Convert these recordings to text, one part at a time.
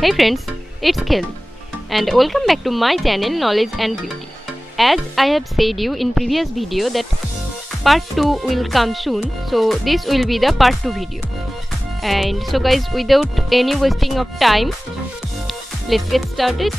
Hey friends, it's Kheyali and welcome back to my channel Knowledge and Beauty. As I have said you in previous video that part 2 will come soon, so this will be the part 2 video. And so guys, without any wasting of time, let's get started.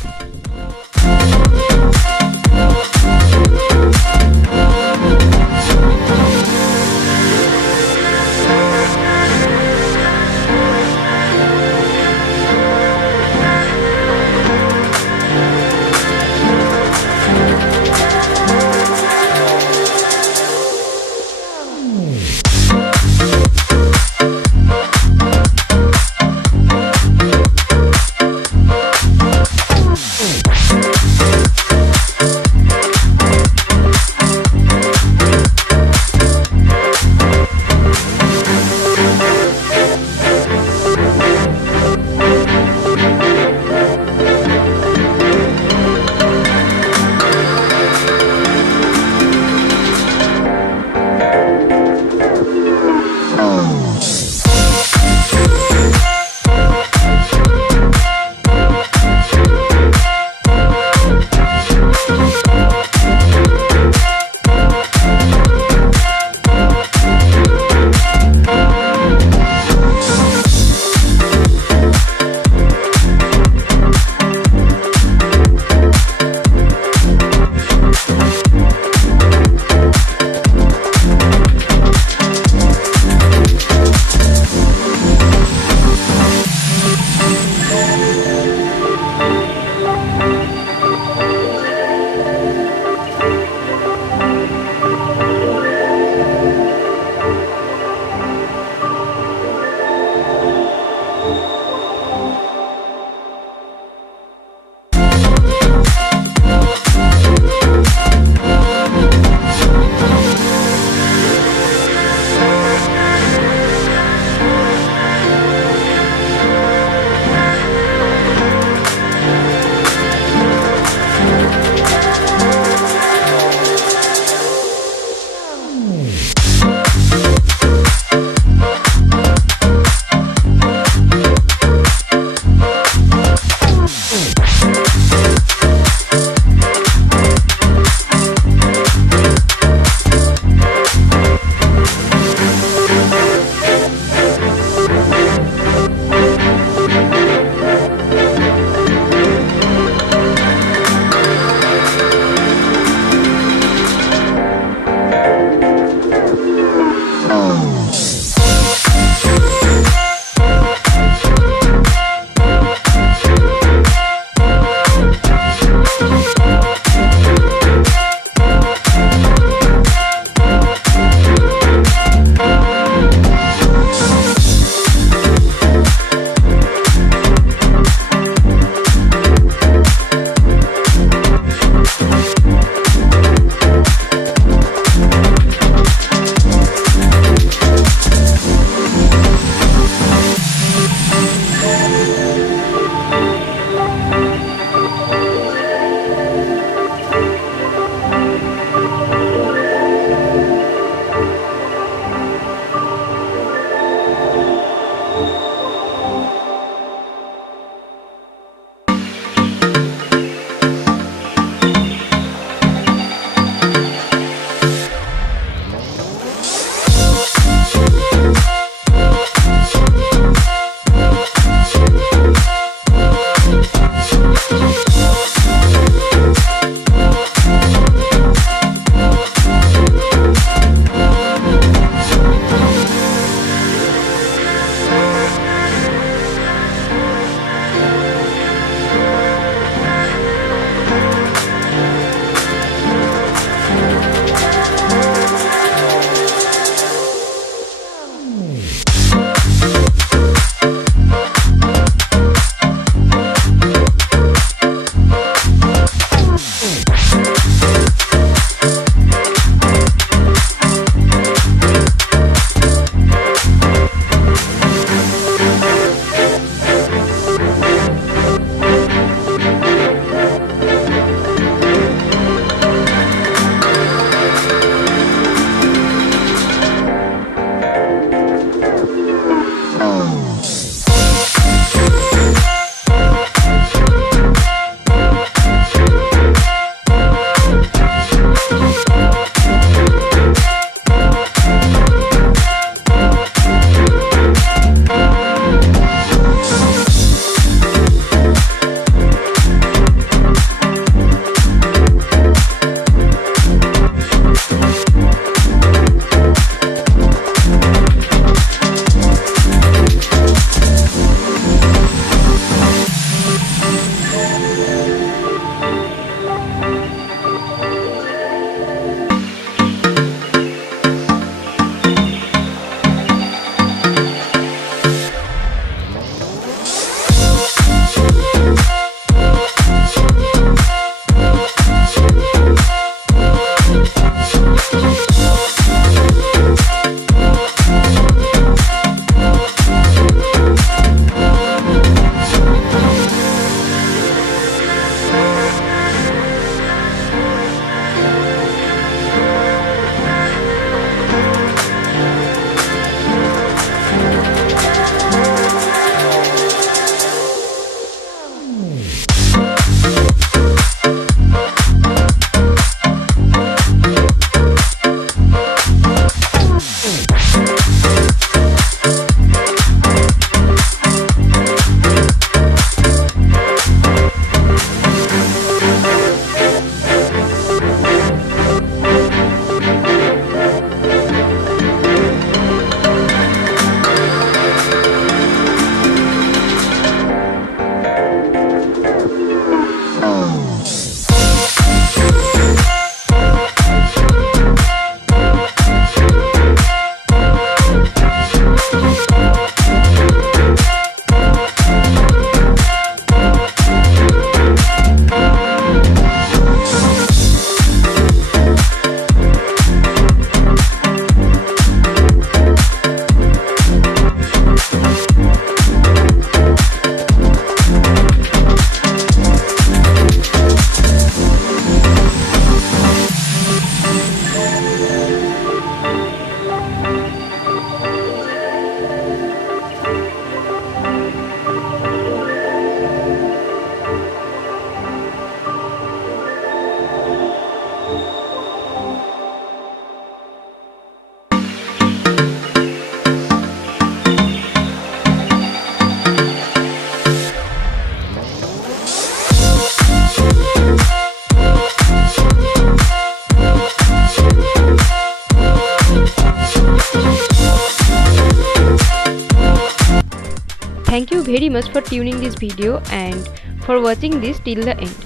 very much for tuning this video and for watching this till the end.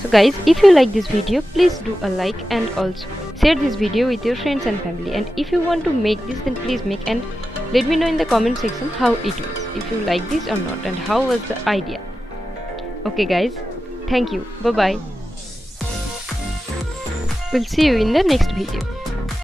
So guys, if you like this video, please do a like and also share this video with your friends and family. And if you want to make this, then please make and let me know in the comment section how it was, if you like this or not, and how was the idea. Okay guys, thank you, bye bye. We'll see you in the next video.